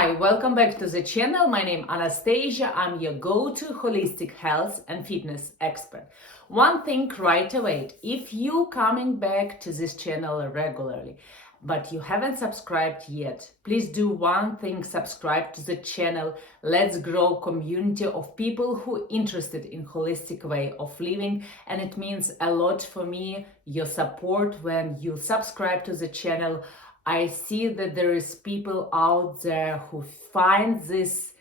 Hi, welcome back to the channel. My name is Anastasia. I'm your go-to holistic health and fitness expert. One thing right away, if you coming back to this channel regularly, but you haven't subscribed yet, please do one thing, subscribe to the channel. Let's grow community of people who interested in holistic way of living, and it means a lot for me, your support when you subscribe to the channel. I see that there is people out there who find this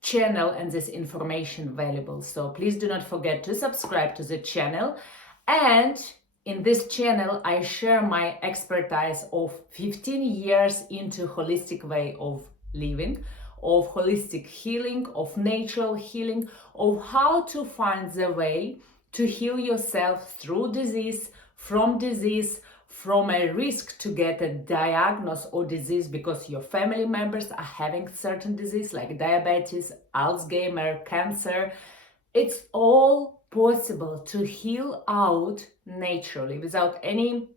channel and this information valuable. So please do not forget to subscribe to the channel. And in this channel, I share my expertise of 15 years into holistic way of living, of holistic healing, of natural healing, of how to find the way to heal yourself through disease, from a risk to get a diagnosis or disease because your family members are having certain disease like diabetes, Alzheimer, cancer. It's all possible to heal out naturally without any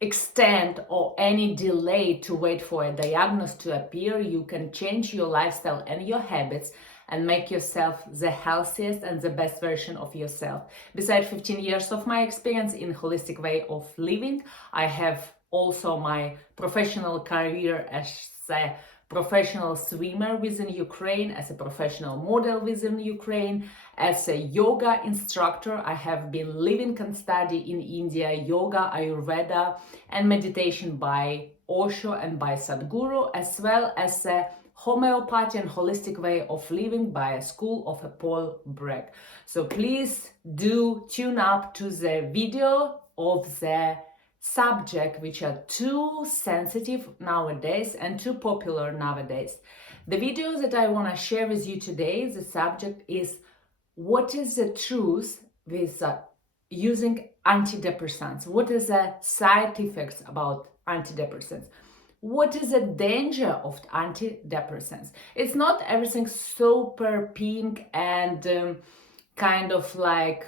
extent or any delay to wait for a diagnosis to appear. You can change your lifestyle and your habits and make yourself the healthiest and the best version of yourself. Besides 15 years of my experience in holistic way of living, I have also my professional career as a professional swimmer within Ukraine, as a professional model within Ukraine, as a yoga instructor. I have been living and study in India, yoga, Ayurveda, and meditation by Osho and by Sadhguru, as well as a homeopathy and holistic way of living by a school of Paul Bragg. So please do tune up to the video of the subject which are too sensitive nowadays and too popular nowadays. The video that I want to share with you today, the subject is what is the truth with using antidepressants? What is the side effects about antidepressants? What is the danger of antidepressants? It's not everything super pink and kind of like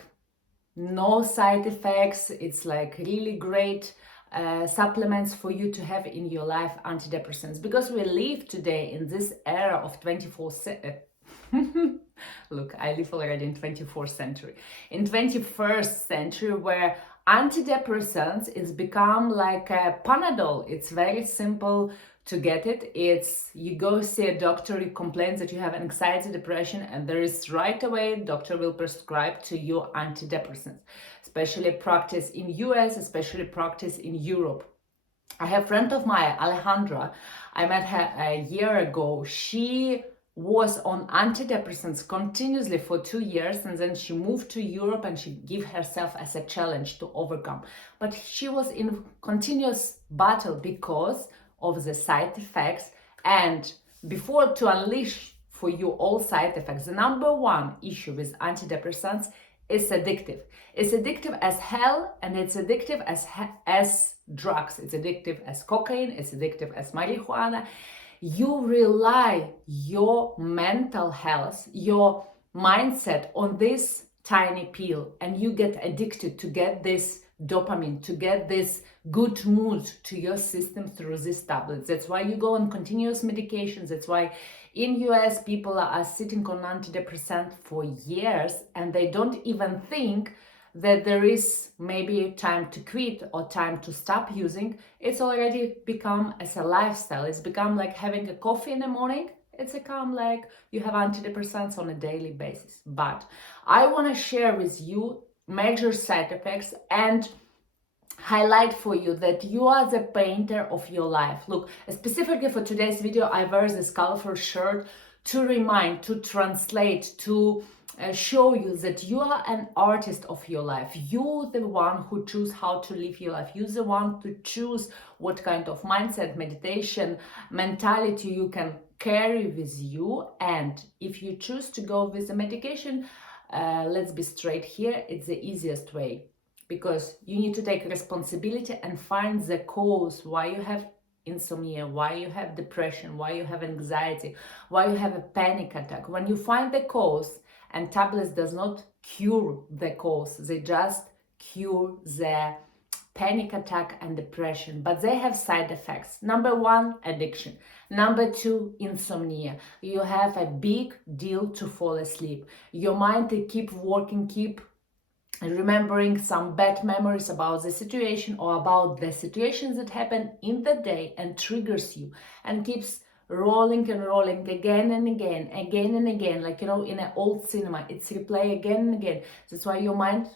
no side effects. It's like really great supplements for you to have in your life, antidepressants, because we live today in this era of 24/7. Look, I live already in 24th century. In 21st century, where antidepressants is become like a Panadol. It's very simple to get it. It's you go see a doctor, you complain that you have anxiety, depression, and there is right away doctor will prescribe to you antidepressants. Especially practice in US, especially practice in Europe. I have a friend of mine, Alejandra. I met her a year ago. She was on antidepressants continuously for 2 years, and then she moved to Europe and she gave herself as a challenge to overcome. But she was in continuous battle because of the side effects. And before to unleash for you all side effects, the number one issue with antidepressants is addictive. It's addictive as hell, and it's addictive as drugs. It's addictive as cocaine, it's addictive as marijuana. You rely your mental health, your mindset on this tiny pill, and you get addicted to get this dopamine, to get this good mood to your system through these tablets. That's why you go on continuous medications. That's why in US people are sitting on antidepressant for years and they don't even think that there is maybe time to quit or time to stop using. It's already become as a lifestyle. It's become like having a coffee in the morning. It's become like you have antidepressants on a daily basis. But I want to share with you major side effects and highlight for you that you are the painter of your life. Look, specifically for today's video, I wear this colorful shirt to remind, to translate, to show you that you are an artist of your life. You're the one who choose how to live your life. You're the one to choose what kind of mindset, meditation, mentality you can carry with you. And if you choose to go with the medication, let's be straight here, it's the easiest way, because you need to take responsibility and find the cause why you have insomnia, why you have depression, why you have anxiety, why you have a panic attack. When you find the cause, and tablets does not cure the cause, they just cure the panic attack and depression, but they have side effects. Number one, addiction. Number two, insomnia. You have a big deal to fall asleep. Your mind will keep working, keep remembering some bad memories about the situation or about the situations that happen in the day, and triggers you and keeps rolling and rolling again and again, again and again, like, in an old cinema, it's replay again and again. That's why your mind,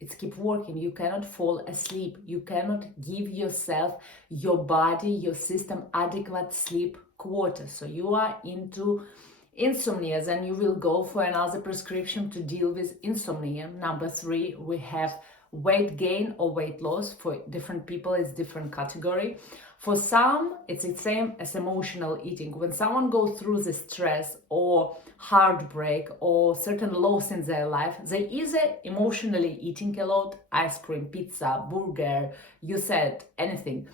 it's keep working. You cannot fall asleep. You cannot give yourself, your body, your system adequate sleep quota. So you are into insomnia, then you will go for another prescription to deal with insomnia. Number three, we have weight gain or weight loss. For different people, it's different category. For some, it's the same as emotional eating. When someone goes through the stress or heartbreak or certain loss in their life, they either emotionally eating a lot, ice cream, pizza, burger, you said anything.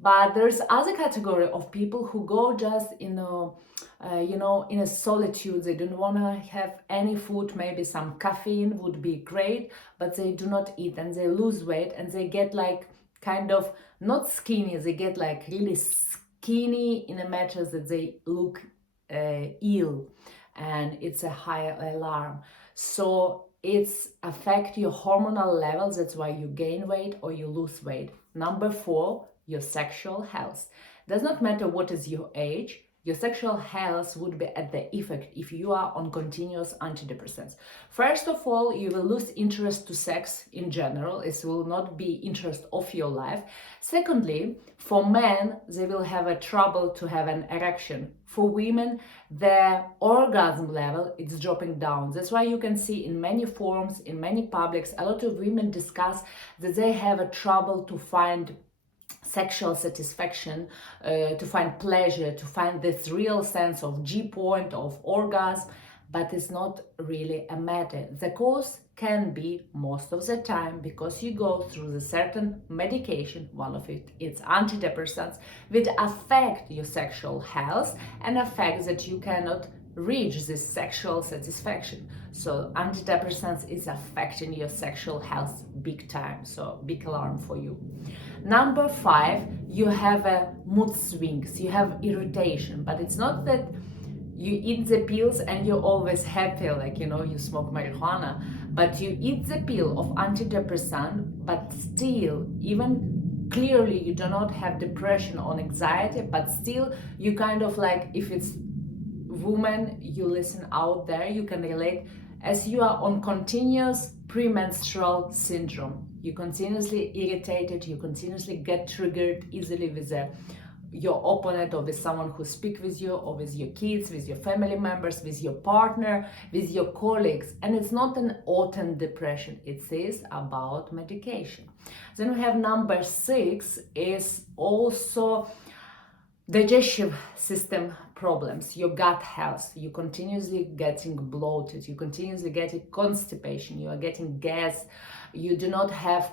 But there's other category of people who go just in a solitude. They don't want to have any food. Maybe some caffeine would be great, but they do not eat and they lose weight and they get like kind of not skinny. They get like really skinny in a matter that they look ill, and it's a high alarm. So it's affect your hormonal levels. That's why you gain weight or you lose weight. Number four, your sexual health. Does not matter what is your age, your sexual health would be at the effect if you are on continuous antidepressants. First of all, you will lose interest to sex in general. It will not be interest of your life. Secondly, for men, they will have a trouble to have an erection. For women, their orgasm level is dropping down. That's why you can see in many forums, in many publics, a lot of women discuss that they have a trouble to find sexual satisfaction, to find pleasure, to find this real sense of G-point, of orgasm, but it's not really a matter. The cause can be most of the time because you go through the certain medication, one of it's antidepressants, which affect your sexual health and affect that you cannot reach this sexual satisfaction. So antidepressants is affecting your sexual health big time, so big alarm for you. Number five, you have a mood swings, you have irritation, but it's not that you eat the pills and you're always happy, like you smoke marijuana, but you eat the pill of antidepressant, but still, even clearly you do not have depression or anxiety, but still you kind of like, if it's woman, you listen out there, you can relate, as you are on continuous premenstrual syndrome. You continuously irritated, you continuously get triggered easily with your opponent or with someone who speaks with you, or with your kids, with your family members, with your partner, with your colleagues. And it's not an autumn depression, it is about medication. Then we have number six is also digestive system problems, your gut health. You continuously getting bloated, you continuously getting constipation, you are getting gas, you do not have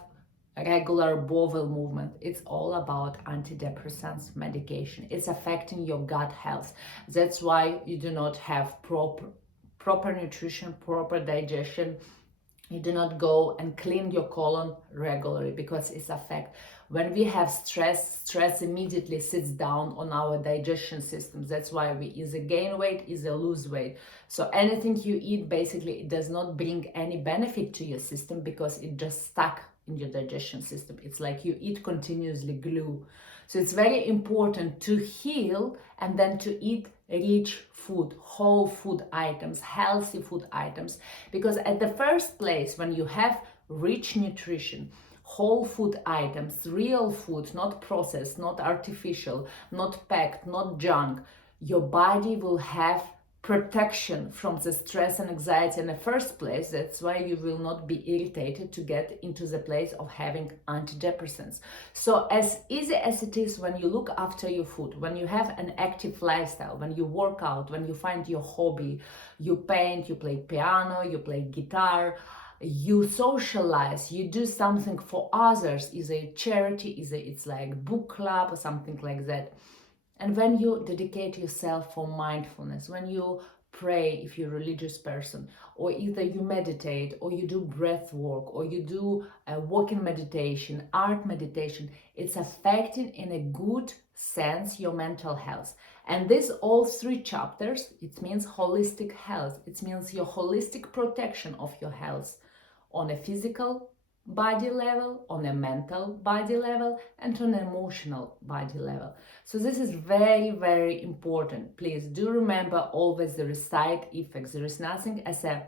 regular bowel movement. It's all about antidepressants medication. It's affecting your gut health. That's why you do not have proper nutrition, proper digestion. You do not go and clean your colon regularly because it's affect. When we have stress immediately sits down on our digestion system. That's why we either gain weight, either lose weight. So anything you eat, basically, it does not bring any benefit to your system because it just stuck in your digestion system. It's like you eat continuously glue. So it's very important to heal and then to eat rich food, whole food items, healthy food items. Because at the first place, when you have rich nutrition, whole food items, real food, not processed, not artificial, not packed, not junk, your body will have protection from the stress and anxiety in the first place. That's why you will not be irritated to get into the place of having antidepressants. So as easy as it is, when you look after your food, when you have an active lifestyle, when you work out, when you find your hobby, you paint, you play piano, you play guitar, you socialize, you do something for others, either a charity, either it's like book club or something like that. And when you dedicate yourself for mindfulness, when you pray if you're a religious person, or either you meditate, or you do breath work, or you do walking meditation, art meditation, it's affecting in a good sense your mental health. And this all three chapters, it means holistic health. It means your holistic protection of your health on a physical body level, on a mental body level, and on an emotional body level. So this is very, very important. Please do remember always there is side effects. There is nothing as a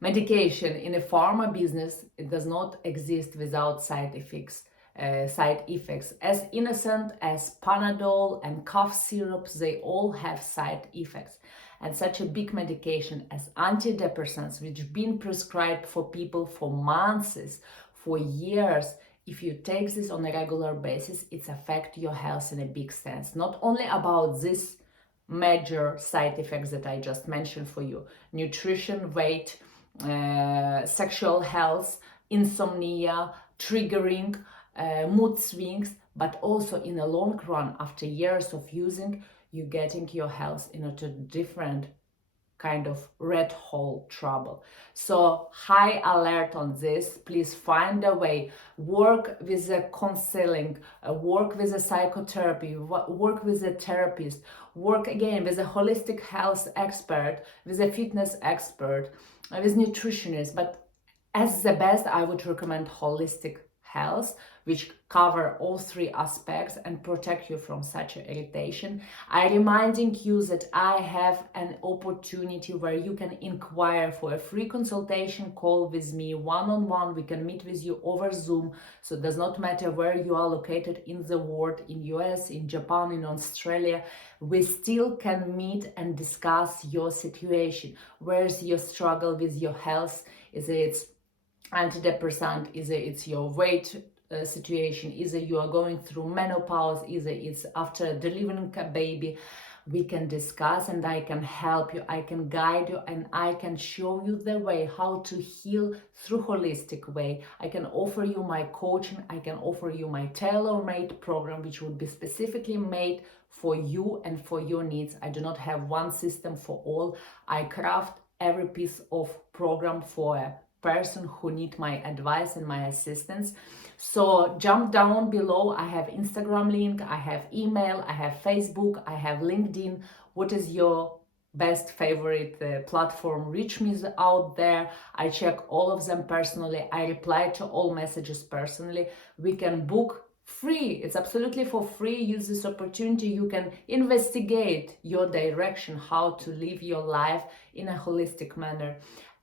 medication in a pharma business. It does not exist without side effects. As innocent as Panadol and cough syrups, they all have side effects. And such a big medication as antidepressants, which been prescribed for people for months, for years, if you take this on a regular basis, it affects your health in a big sense. Not only about this major side effects that I just mentioned for you: nutrition, weight, sexual health, insomnia, triggering, mood swings, but also in the long run, after years of using, you're getting your health into a different kind of red hole trouble. So high alert on this. Please find a way. Work with a counseling, work with a psychotherapy, work with a therapist, work again with a holistic health expert, with a fitness expert, with nutritionist. But as the best, I would recommend holistic health, which cover all three aspects and protect you from such irritation. I'm reminding you that I have an opportunity where you can inquire for a free consultation call with me one-on-one. We can meet with you over Zoom, so it does not matter where you are located in the world, in US, in Japan, in Australia. We still can meet and discuss your situation. Where's your struggle with your health? Is it antidepressant, either it's your weight situation, either you are going through menopause, either it's after delivering a baby. We can discuss and I can help you, I can guide you, and I can show you the way how to heal through holistic way. I can offer you my coaching, I can offer you my tailor-made program, which would be specifically made for you and for your needs. I do not have one system for all. I craft every piece of program for a person who need my advice and my assistance. So jump down below. I have Instagram link, I have email, I have Facebook, I have LinkedIn. What is your best favorite platform? Reach me out there. I check all of them personally. I reply to all messages personally. We can book free. It's absolutely for free. Use this opportunity. You can investigate your direction, how to live your life in a holistic manner,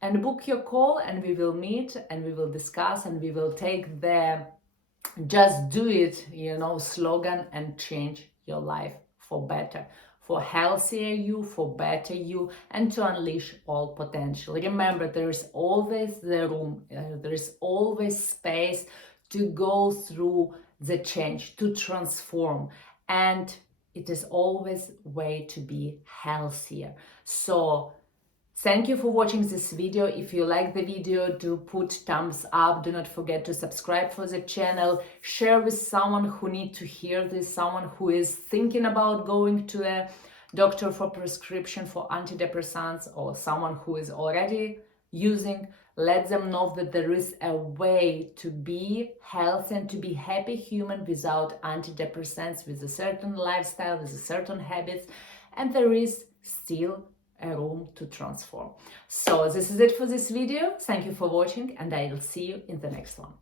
and book your call, and we will meet and we will discuss and we will take the just do it, slogan and change your life for better, for healthier you, for better you, and to unleash all potential. Remember, there is always the room, there is always space to go through the change, to transform, and it is always a way to be healthier. So thank you for watching this video. If you like the video, do put thumbs up. Do not forget to subscribe for the channel. Share with someone who needs to hear this, someone who is thinking about going to a doctor for prescription for antidepressants, or someone who is already using. Let them know that there is a way to be healthy and to be happy human without antidepressants, with a certain lifestyle, with a certain habits, and there is still a room to transform. So this is it for this video. Thank you for watching, and I will see you in the next one.